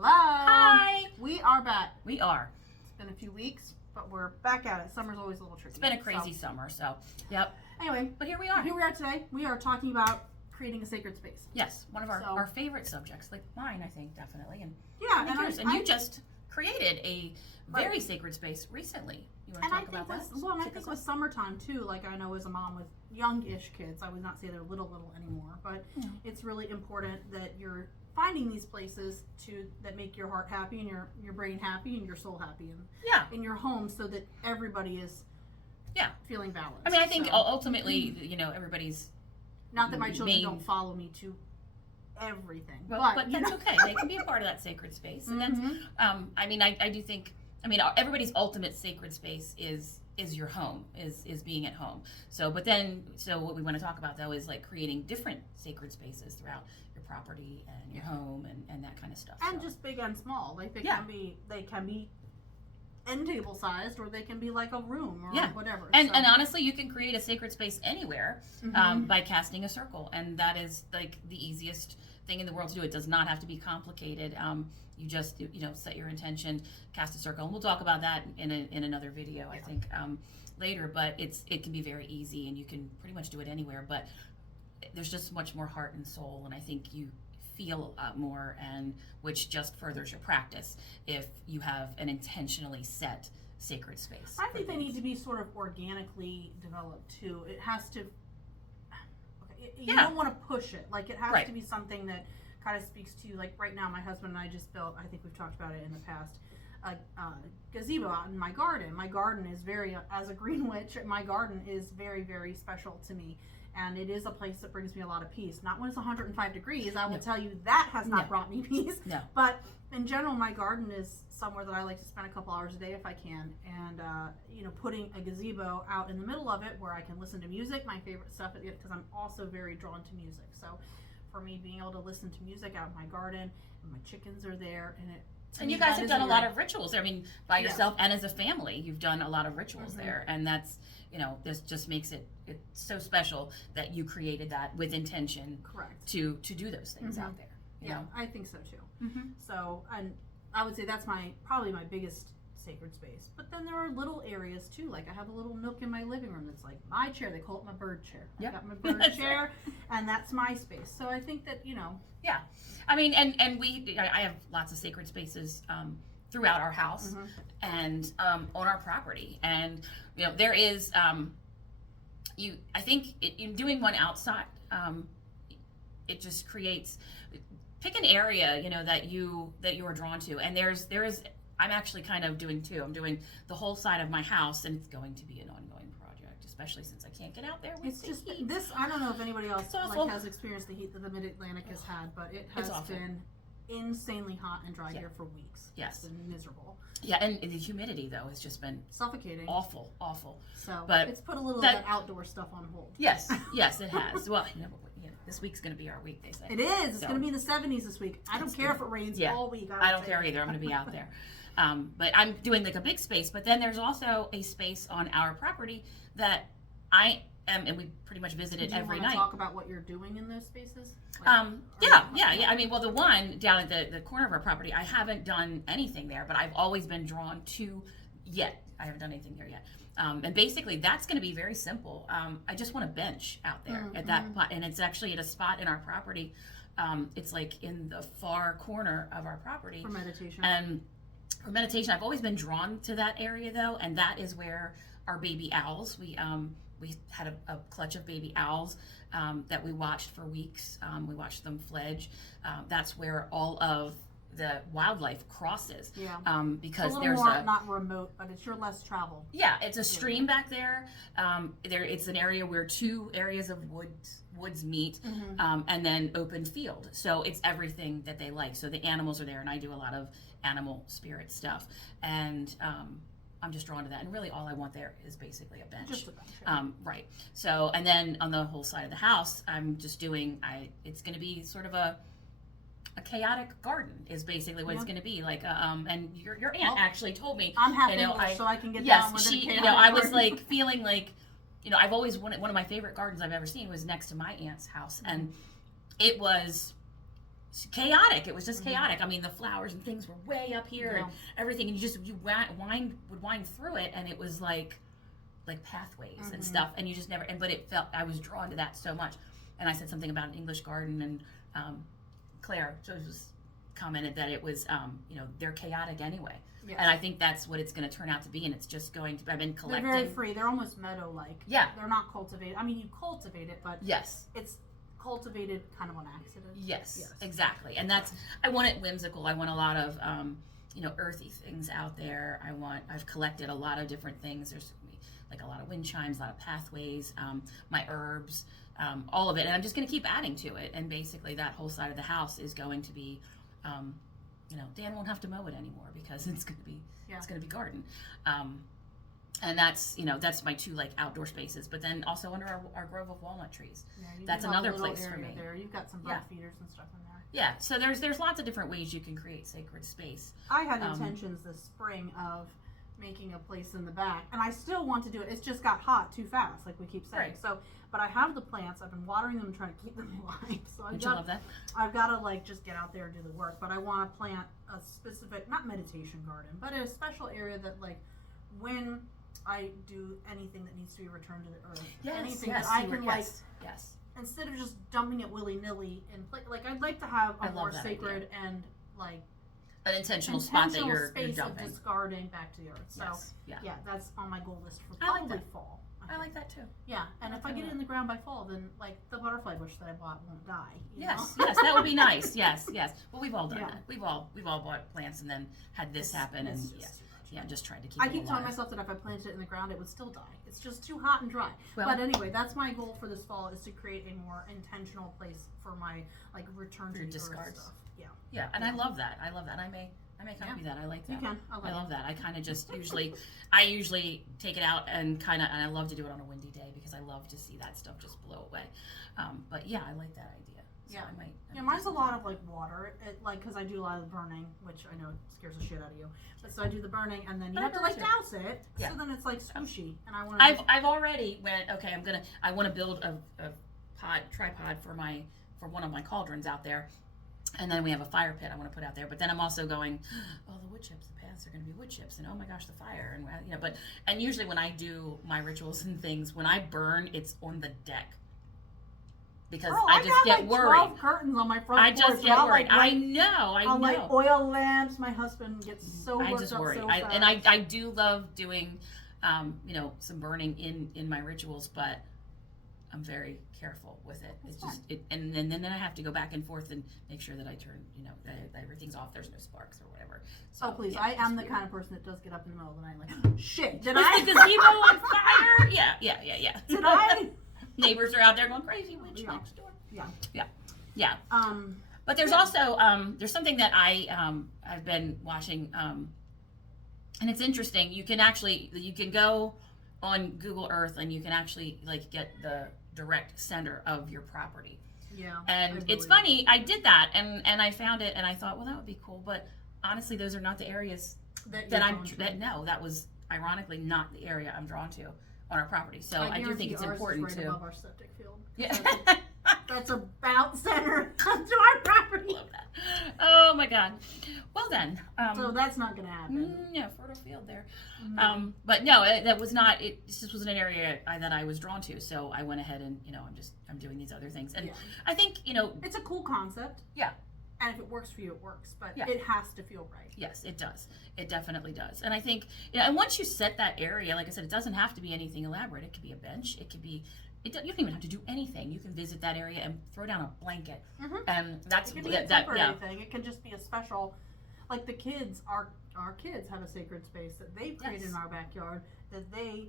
Hello. Hi. We are back. We are. It's been a few weeks, but we're back at it. Summer's always a little tricky. It's been a crazy summer, so yep. Anyway, But here we are. Here we are today. We are talking about creating a sacred space. Yes, one of our favorite subjects, like mine, I think, definitely. And yeah, and you just created a very sacred space recently. You want to talk about that? Well, I think with summertime too. Like I know as a mom with young-ish kids, I would not say they're little anymore, but it's really important that you're finding these places that make your heart happy and your brain happy and your soul happy and in your home, so that everybody is feeling balanced. I mean, I think ultimately, everybody's not that my children don't follow me to everything, but that's okay. They can be a part of that sacred space, and that's. I mean, I do think. I mean, everybody's ultimate sacred space is your home, is being at home. So what we want to talk about though is like creating different sacred spaces throughout your property and your home and that kind of stuff. And just big and small, like they can be end table sized, or they can be like a room or whatever. And honestly, you can create a sacred space anywhere by casting a circle, and that is like the easiest thing in the world to do. It does not have to be complicated. You just set your intention, cast a circle, and we'll talk about that in another video, I think, later. But it can be very easy, and you can pretty much do it anywhere. But there's just much more heart and soul, and I think you feel a lot more, and which just furthers your practice if you have an intentionally set sacred space. I think they need to be sort of organically developed too. It has to. You don't want to push it. Like it has to be something that kind of speaks to you. Like right now, my husband and I just built, I think we've talked about it in the past, a gazebo out in my garden. My garden is as a green witch, my garden is very, very special to me. And it is a place that brings me a lot of peace. Not when it's 105 degrees. I will tell you that has not brought me peace. No. But in general, my garden is somewhere that I like to spend a couple hours a day if I can. And, putting a gazebo out in the middle of it where I can listen to music, my favorite stuff, because I'm also very drawn to music. So for me, being able to listen to music out in my garden, and my chickens are there, and you guys have done a lot of rituals. I mean, by yourself and as a family, you've done a lot of rituals there, and that's this just makes it's so special that you created that with intention. Correct. To do those things out there. You know? I think so too. So, and I would say that's probably my biggest sacred space. But then there are little areas too. Like I have a little nook in my living room that's like my chair. They call it my bird chair. I got my bird chair, and that's my space. So I think that Yeah, I mean, and I have lots of sacred spaces throughout our house and on our property, and there is I think in doing one outside, it just creates. Pick an area that you are drawn to, and there is. I'm actually kind of doing two. I'm doing the whole side of my house, and it's going to be an ongoing project, especially since I can't get out there with the heat. This. I don't know if anybody else has experienced the heat that the Mid-Atlantic has had, but it has been insanely hot and dry here for weeks. Yes, it's been miserable. Yeah, and the humidity though has just been suffocating, awful. So, but it's put a little of that outdoor stuff on hold. Yes, it has. Well, this week's going to be our week, they say. It is. It's going to be in the 70s this week. I don't care if it rains all week. I don't care either. I'm going to be out there. But I'm doing like a big space. But then there's also a space on our property that I am, and we pretty much visit it every night. Do you want to talk about what you're doing in those spaces? Yeah. I mean, well, the one down at the corner of our property, I haven't done anything there, but I've always been drawn to yet. I haven't done anything there yet. And basically, that's going to be very simple. I just want a bench out there at that spot, and it's actually at a spot in our property. It's like in the far corner of our property. For meditation. And for meditation, I've always been drawn to that area, though, and that is where our baby owls. We had a clutch of baby owls that we watched for weeks. We watched them fledge. That's where all of the wildlife crosses. Because there's not remote, but it's less travel. Yeah, it's a stream back there. It's an area where two areas of woods meet, and then open field. So it's everything that they like. So the animals are there, and I do a lot of animal spirit stuff, and I'm just drawn to that. And really, all I want there is basically a bench. Just a bench. Right. So, and then on the whole side of the house, I'm just doing. It's going to be sort of a chaotic garden is basically what it's going to be like. And your aunt actually told me. I'm happy so I can get down with it. I was like feeling like, I've always wanted, one of my favorite gardens I've ever seen was next to my aunt's house, and it was chaotic. It was just chaotic. I mean, the flowers and things were way up here and everything, and you would wind through it, and it was like pathways and stuff, and you just never. But it felt, I was drawn to that so much. And I said something about an English garden, and Claire just commented that it was, they're chaotic anyway. Yes. And I think that's what it's going to turn out to be, and it's just going to. I've been collecting. They're very free. They're almost meadow-like. Yeah. They're not cultivated. I mean, you cultivate it, but yes, it's cultivated kind of on accident. Yes, exactly. And I want it whimsical. I want a lot of, earthy things out there. I've collected a lot of different things. There's like a lot of wind chimes, a lot of pathways, my herbs, all of it. And I'm just going to keep adding to it. And basically that whole side of the house is going to be, Dan won't have to mow it anymore because it's going to be garden. And that's my two like outdoor spaces, but then also under our grove of walnut trees. Yeah, that's another place for me. There. You've got some bird feeders and stuff in there. Yeah, so there's lots of different ways you can create sacred space. I had intentions this spring of making a place in the back, and I still want to do it. It's just got hot too fast, like we keep saying. Right. So, but I have the plants. I've been watering them, trying to keep them alive. So love that. I've got to like just get out there and do the work. But I want to plant a specific, not meditation garden, but a special area that like when I do anything that needs to be returned to the earth. Anything that I can yes. Instead of just dumping it willy-nilly and like I'd like to have a more sacred idea. And like an intentional spot that you're space dumping. Of discarding back to the earth. So yeah, that's on my goal list for probably fall. I like that too. Yeah, and if I get it in the ground by fall, then like the butterfly bush that I bought won't die. Yes, that would be nice. Yes. Well, we've all done that. We've all bought plants and then had this happen, and just tried to keep. I keep telling myself that if I planted it in the ground, it would still die. It's just too hot and dry. Well, but anyway, that's my goal for this fall, is to create a more intentional place for my like return to the earth stuff. Yeah, and I love that. I may copy that. I like that. You can. I love that. I kind of just I usually take it out and and I love to do it on a windy day because I love to see that stuff just blow away. But yeah, I like that idea. So I might mine's a lot of like water, because I do a lot of burning, which I know scares the shit out of you. But so I do the burning, and then you have to like douse it. Yeah. So then it's like swooshy, and I want to. I've already went. Okay, I want to build a tripod for one of my cauldrons out there. And then we have a fire pit I want to put out there. But then I'm also going, the wood chips, the paths are going to be wood chips. And oh my gosh, the fire. And usually when I do my rituals and things, when I burn, it's on the deck. Because I just get worried. 12 curtains on my front porch. I just get worried. I know. On like oil lamps, my husband gets so worked up so fast. And I do love doing, some burning in my rituals, but I'm very careful with it. It's just and then I have to go back and forth and make sure that I turn, that everything's off. There's no sparks or whatever. So, please, I am the kind of person that does get up in the middle of the night like, shit, did I? Is the gazebo on fire? Yeah. Did I? Neighbors are out there going crazy. Witch next door. Yeah. But there's also there's something that I've been watching, and it's interesting. You can go on Google Earth and you can actually like get the direct center of your property. Yeah. And it's funny, I did that and I found it and I thought, well, that would be cool, but honestly those are not the areas that was ironically not the area I'm drawn to on our property. So I do think it's important to above our septic field. Yeah. That's about center to our property. Love that. Oh my God. Well then. So that's not going to happen. Yeah, fertile field there. Mm-hmm. But no, that was not. It just wasn't an area that I was drawn to. So I went ahead and I'm doing these other things, and I think it's a cool concept. Yeah. And if it works for you, it works. But it has to feel right. Yes, it does. It definitely does. And I think and once you set that area, like I said, it doesn't have to be anything elaborate. It could be a bench. It could be. You don't even have to do anything. You can visit that area and throw down a blanket, and that's it can be a temporary thing. It can just be a special, like the kids. Our kids have a sacred space that they've created in our backyard that they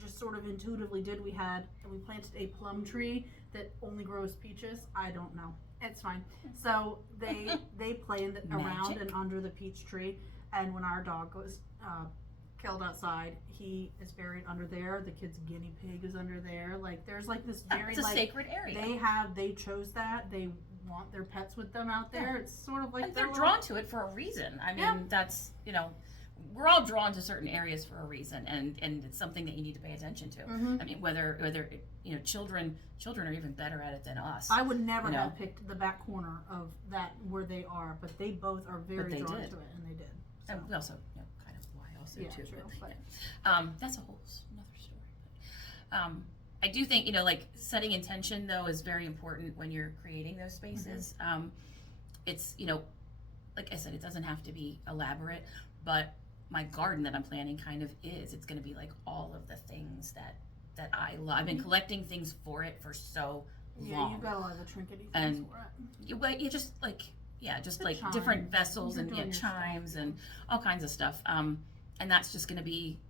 just sort of intuitively did. We planted a plum tree that only grows peaches. I don't know. It's fine. So they play around and under the peach tree, and when our dog was killed outside, he is buried under there. The kid's guinea pig is under there. Like there's like this very it's a sacred area. They chose that. They want their pets with them out there. It's sort of like and they're drawn to it for a reason. I mean, that's we're all drawn to certain areas for a reason, and it's something that you need to pay attention to. I mean, whether children are even better at it than us. I would never have picked the back corner of that where they are, but they both are very drawn to it, and they did. So. And we also kind of why also too. True, but that's a whole another story. But, I do think like setting intention though is very important when you're creating those spaces. It's like I said, it doesn't have to be elaborate, but my garden that I'm planning kind of is. It's going to be like all of the things that I love. I've been collecting things for it for so long. Yeah, you've got a lot of the trinkety things for it. But you just like chimes. different vessels and chimes stuff. and all kinds of stuff. And that's just going to be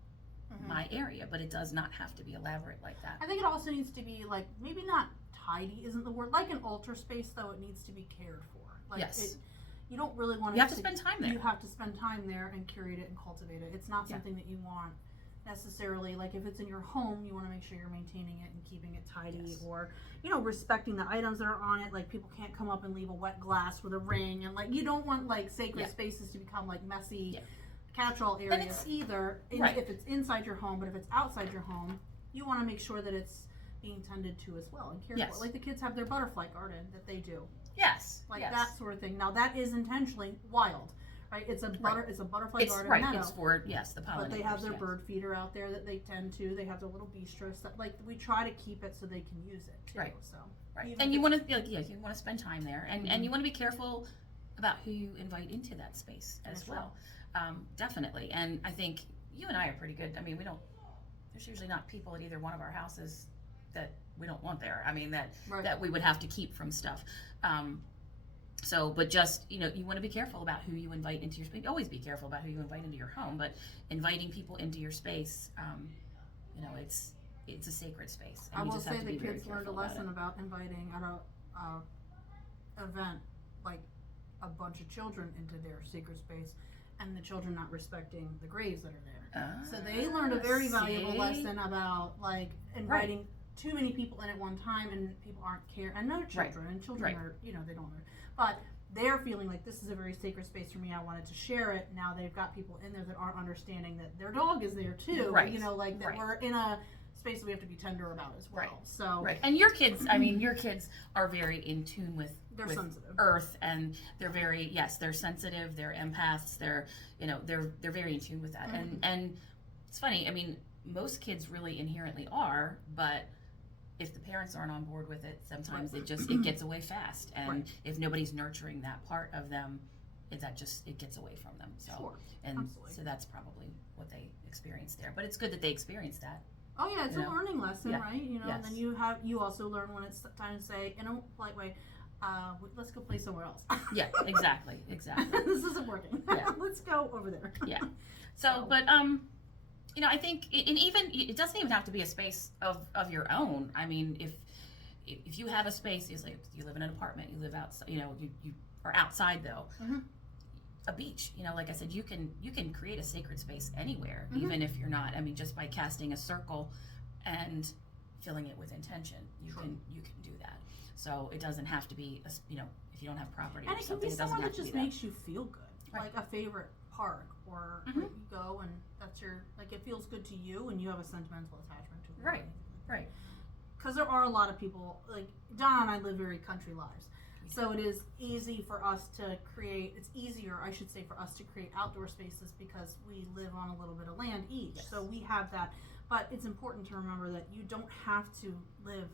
my area, but it does not have to be elaborate like that. I think it also needs to be like maybe not tidy isn't the word. Like an altar space though, it needs to be cared for. Like yes. You don't really want You have to spend time there. You have to spend time there and curate it and cultivate it. It's not something that you want necessarily. Like if it's in your home, you want to make sure you're maintaining it and keeping it tidy, or respecting the items that are on it. Like people can't come up and leave a wet glass with a ring, and like you don't want like sacred spaces to become like messy catch-all areas either. If it's inside your home, but if it's outside your home, you want to make sure that it's being tended to as well and cared for. Like the kids have their butterfly garden that they do. Yes. Like that sort of thing. Now that is intentionally wild, right? It's a butterfly garden meadow. It's for the pollinators. But they have their bird feeder out there that they tend to. They have their little bistro stuff. Like we try to keep it so they can use it too. Right. So and you want to you want to spend time there, and you want to be careful about who you invite into that space as well. Definitely. And I think you and I are pretty good. I mean, there's usually not people at either one of our houses that we don't want there. I mean, that we would have to keep from stuff. But just, you want to be careful about who you invite into your space. Always be careful about who you invite into your home, but inviting people into your space, it's a sacred space. And I you will just say have to the be very kids learned a careful lesson about inviting at a event, like a bunch of children into their sacred space, and the children not respecting the graves that are there. So they learned a very valuable lesson about like inviting too many people in at one time, and people aren't and no children, and children are, they don't learn. But they're feeling like this is a very sacred space for me. I wanted to share it. Now they've got people in there that aren't understanding that their dog is there too. That we're in a space that we have to be tender about as well. So and your kids, your kids are very in tune with sensitive. Earth, and they're very they're sensitive, they're empaths, they're very in tune with that. And it's funny, most kids really inherently are, but if the parents aren't on board with it, sometimes it gets away fast, and if nobody's nurturing that part of them, it gets away from them. So so that's probably what they experienced there. But it's good that they experienced that. Oh yeah, it's a learning lesson, right? And then you also learn when it's time to say in a polite way, let's go play somewhere else. Yeah, exactly. This isn't working. Yeah. Let's go over there. Yeah. So, but I think, and even it doesn't even have to be a space of your own. I mean, if you have a space, it's like you live in an apartment, you live outside, you are outside though. A beach, like I said, you can create a sacred space anywhere, even if you're not. Just by casting a circle and filling it with intention, you can do that. So it doesn't have to be if you don't have property and or it something. Can be somewhere that just makes you feel good, like a favorite park, or like you go and that's your it feels good to you and you have a sentimental attachment to it. Right. Because there are a lot of people like Donna and I live very country lives. So it is easy for us to create, it's easier, I should say, for us to create outdoor spaces because we live on a little bit of land each. Yes. So we have that. But it's important to remember that you don't have to live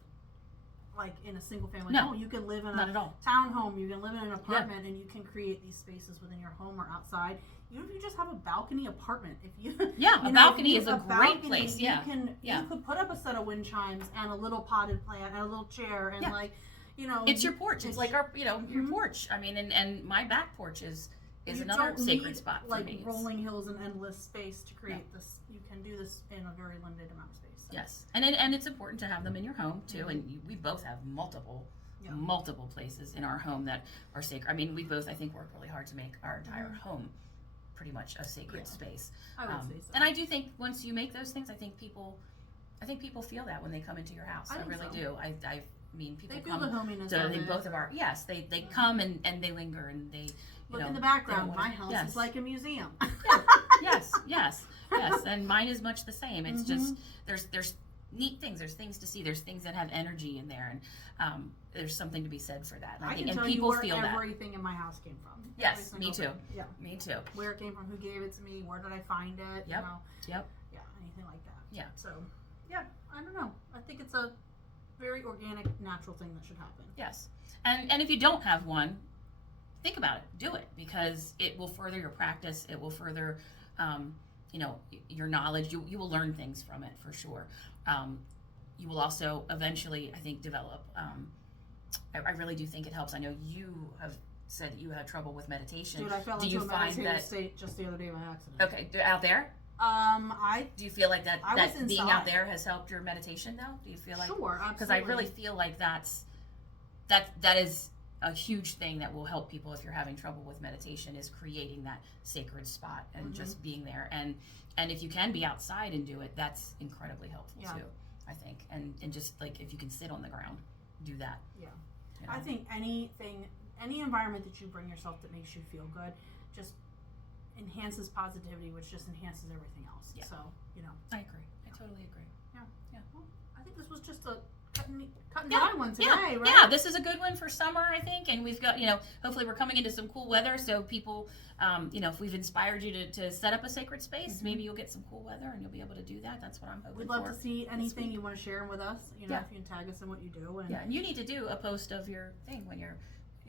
like in a single family home. You can live in a townhome, you can live in an apartment, and you can create these spaces within your home or outside. Even if you just have a balcony apartment, a balcony is a great place. You could put up a set of wind chimes and a little potted plant and a little chair and it's your porch. It's like our, your porch. And my back porch is another sacred spot for me. Like rolling hills and endless space to create this. You can do this in a very limited amount of space. So. Yes, and it's important to have them in your home too. And we both have multiple places in our home that are sacred. We both, I think, work really hard to make our entire home pretty much a sacred space. I would say so. And I do think once you make those things, I think people feel that when they come into your house. I really do. People they feel come the hominess to of it. both of our they come and they linger and they look in the background. My house is like a museum. yes, and mine is much the same. It's just there's neat things. There's things to see. There's things that have energy in there, and there's something to be said for that. And I think, can and tell people you where feel that. everything in my house came from. Yes, me too. Thing. Yeah, me too. Where it came from, who gave it to me, where did I find it? Yep. You know? Yep. Yeah, anything like that. Yeah. So, yeah, I don't know. I think it's a very organic, natural thing that should happen. Yes, and if you don't have one, think about it. Do it, because it will further your practice. It will further, your knowledge. You will learn things from it for sure. You will also eventually, I think, develop. I really do think it helps. I know you have said that you had trouble with meditation. Dude, I fell into a meditative state just the other day by accident. Okay, out there? Do you feel like that being out there has helped your meditation though? Do you feel like? Sure, absolutely. Because I really feel like that is a huge thing that will help people if you're having trouble with meditation, is creating that sacred spot and just being there. And if you can be outside and do it, that's incredibly helpful too, I think. And just like if you can sit on the ground, do that. Yeah. You know? I think any environment that you bring yourself that makes you feel good just enhances positivity, which just enhances everything else. Yeah. So, I agree. I totally agree. Yeah. Well, I think this was just a cut and Yeah. dry one today, right? Yeah, this is a good one for summer, I think. And we've got, hopefully we're coming into some cool weather. So people, if we've inspired you to set up a sacred space, maybe you'll get some cool weather and you'll be able to do that. That's what I'm hoping for. We'd love to see anything you want to share with us. If you can tag us in what you do. And and you need to do a post of your thing when you're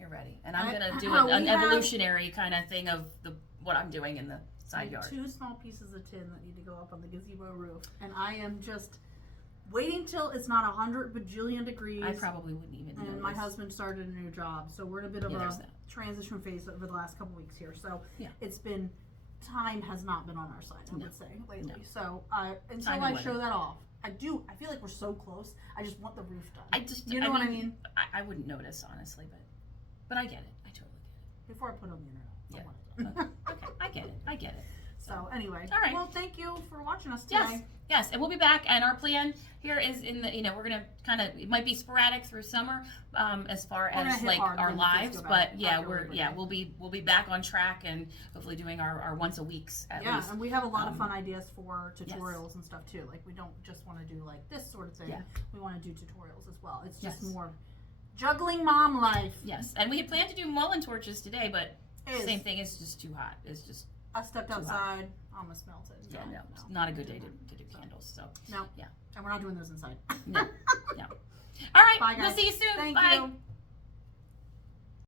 ready. And I'm going to do an evolutionary kind of thing of what I'm doing in the side yard. 2 small pieces of tin that need to go up on the gazebo roof. And I am just waiting till it's not 100 bajillion degrees. I probably wouldn't even know. And my husband started a new job, so we're in a bit of a transition phase over the last couple weeks here. So it's been, time has not been on our side, I would say, lately. No. So until I show that off, I feel like we're so close. I just want the roof done. You know what I mean? I wouldn't notice, honestly, but I get it. I totally get it. Before I put it on the internet. Okay, I get it. So anyway, all right. Well, thank you for watching us today. Yes, and we'll be back. And our plan here is we're gonna it might be sporadic through summer, as far as like our lives, but we'll be back on track and hopefully doing our once a weeks at least. And we have a lot of fun ideas for tutorials and stuff too. Like we don't just want to do like this sort of thing. Yeah. We want to do tutorials as well. It's just more juggling mom life. Yes, and we had planned to do mullein torches today, but same thing. It's just too hot. It's just. I stepped outside, almost melted. Yeah, no, it's not a good day to do candles. So no, and we're not doing those inside. No. All right, bye, guys. We'll see you soon. Thank Bye. you.